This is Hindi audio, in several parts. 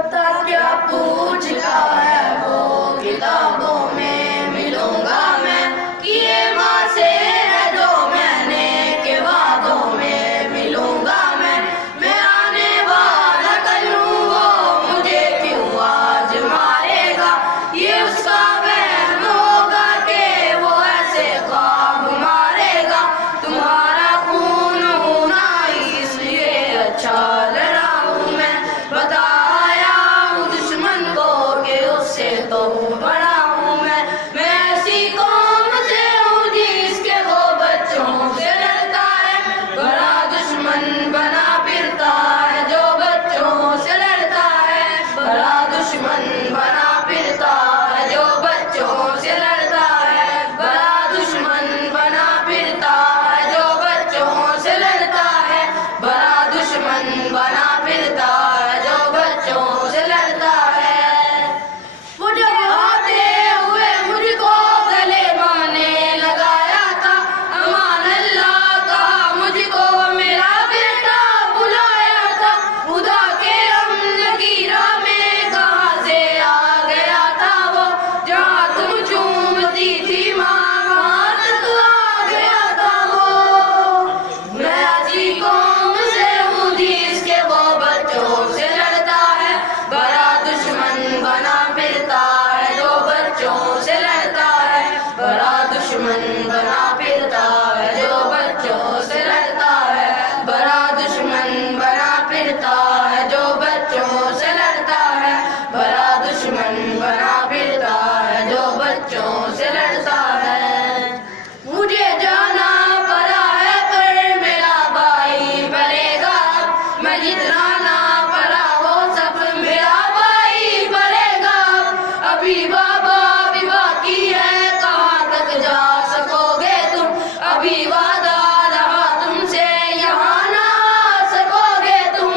पता क्या पूछता है वो किताबों में मिलूंगा मैं, किए माँ से है जो मैंने के वादों में मिलूंगा मैं आने वाला कल हूँ वो मुझे क्यों आज मारेगा, ये उसका वहम होगा कि वो ऐसे ख्वाब मारेगा। तुम्हारा खून होना इसलिए अच्छा लड़ा हूँ मैं, बताया हूँ दुश्मन को कि उससे तो बड़ा हूँ मैं ऐसी कौम से हूँ जिसके वो बच्चों से लड़ता है, बड़ा दुश्मन बना फिरता है जो बच्चों से लड़ता है, बड़ा दुश्मन बना फिरता है जो बच्चों से लड़ता है, बड़ा दुश्मन बना फिरता है जो बच्चों से लड़ता है, बड़ा दुश्मन बना फिरता है जो बच्चों से लड़ता है। वो जब आते हुए मुझको गले माने लगाया था, अमान अल्लाह का मुझको मेरा बेटा बुलाया था, खुदा के अमन की राह में कहाँ से आ गया था वो, जहाँ तुम चूमती थी माँ वहाँ तक आ गया था वो। मैं ऐसी कौम से हूँ जिसके वो बच्चों से लड़ता है, बड़ा दुश्मन बना फिरता है जो बच्चों से लड़ता है, बड़ा दुश्मन बना फिरता है जो बच्चों से लड़ता है, बड़ा दुश्मन बना फिरता है जो बच्चों से लड़ता है, बड़ा दुश्मन बना फिरता है जो बच्चों से लड़ता है। मुझे जाना पड़ा है पर मेरा भाई भरेगा, मैं जितना ना पड़ा वो सब मेरा भाई भरेगा। अभी बाबा भी बाकी है, कहाँ तक जा सकोगे तुम, अभी वादा रहा तुमसे यहाँ ना आ सकोगे तुम।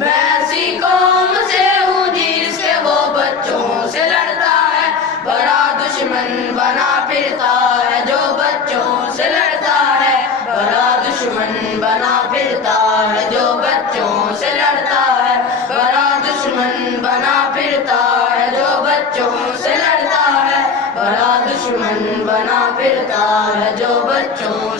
मैं ऐसी कौम से हूँ जिसके वो बच्चों से लड़ता है, बड़ा दुश्मन बना फिरता है जो बच्चों से लड़ता है, बड़ा दुश्मन बना फिरता है जो बच्चों से लड़ता है, बड़ा दुश्मन बना फिरता है जो बच्चों से लड़ता है, बड़ा दुश्मन बना फिरता है जो बच्चों